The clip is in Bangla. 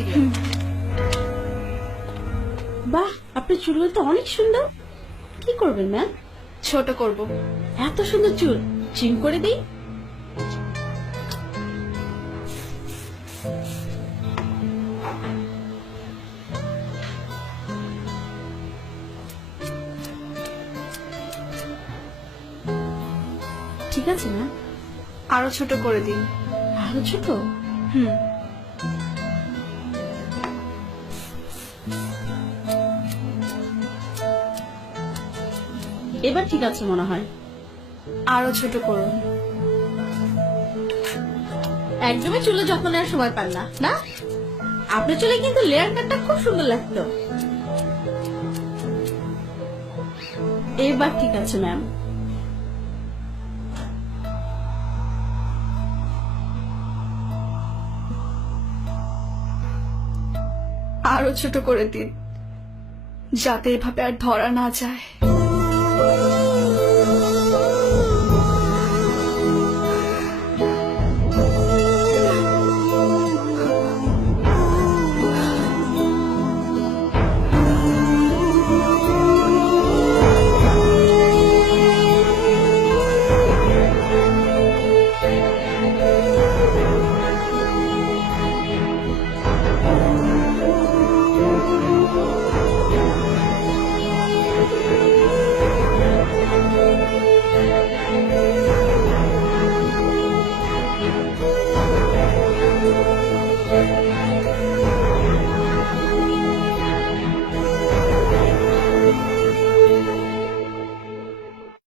সিরিয়াল। বাহ, আপনার চুলগুলো তো অনেক সুন্দর। কি করবেন ম্যাম? ছোট করব। এত সুন্দর চুল ট্রিম করে দিই। ঠিক আছে ম্যাম। আরো ছোট করে দিন। আরো ছোট? হুম। এবার ঠিক আছে মনে হয়। আরো ছোট করুন। একদমই চুলে যত্ন নেওয়ার সময় পান না, না? আপনার চুলে কিন্তু লেয়ার কাটটা খুব সুন্দর লাগতো। এবার ঠিক আছে ম্যাম। আরো ছোট করে দিন, যাতে এভাবে আর ধরা না যায়।